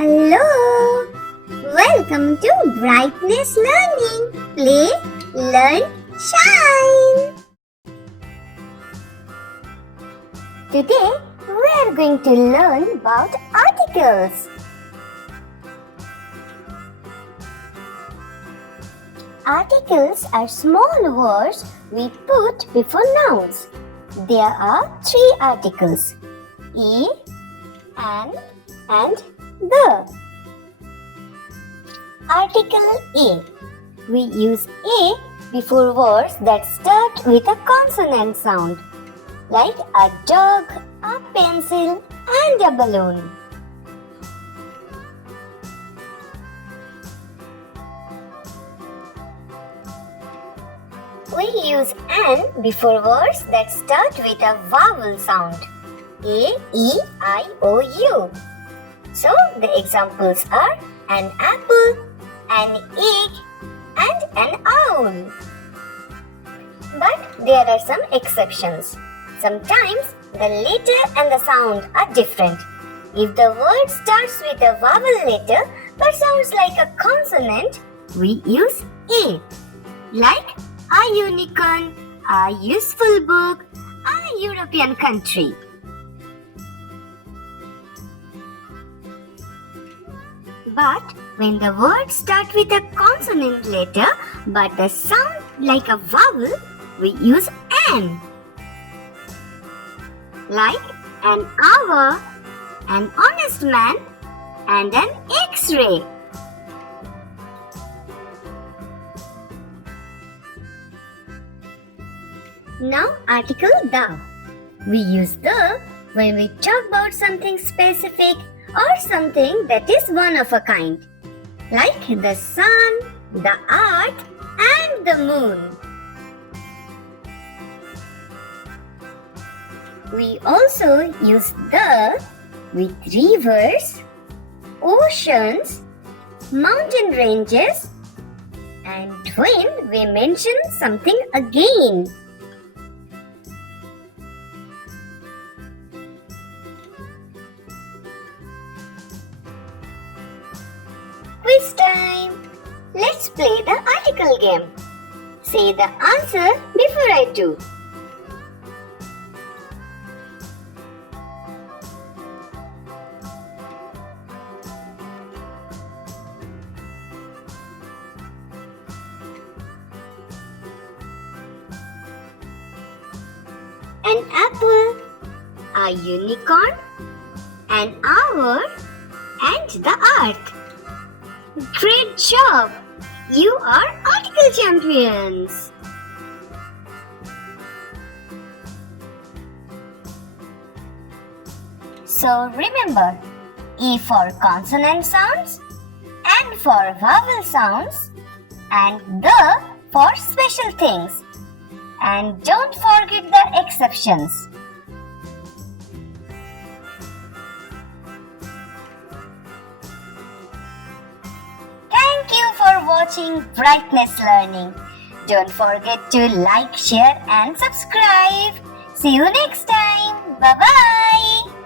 Hello! Welcome to BrightNest Learning. Play, learn, shine! Today, we are going to learn about articles. Articles are small words we put before nouns. There are three articles: e, an, and the. Article A. We use A before words that start with a consonant sound, like a dog, a pencil, and a balloon. We use an before words that start with a vowel sound, A, E, I, O, U. So the examples are an apple, an egg, and an owl. But there are some exceptions. Sometimes the letter and the sound are different. If the word starts with a vowel letter but sounds like a consonant, we use A, like a unicorn, a useful book, a European country. But when the words start with a consonant letter but the sound like a vowel, we use an. Like an hour, an honest man, and an X-ray. Now article the. We use the when we talk about something specific or something that is one of a kind, like the sun, the earth, and the moon. We also use the with rivers, oceans, mountain ranges, and when we mention something again. Quiz time! Let's play the article game. Say the answer before I do. An apple, a unicorn, an hour, and the earth. Great job! You are article champions! So remember, E for consonant sounds, N for vowel sounds, and the for special things. And don't forget the exceptions. Thank you for watching BrightNest Learning. Don't forget to like, share, and subscribe. See you next time. Bye-bye.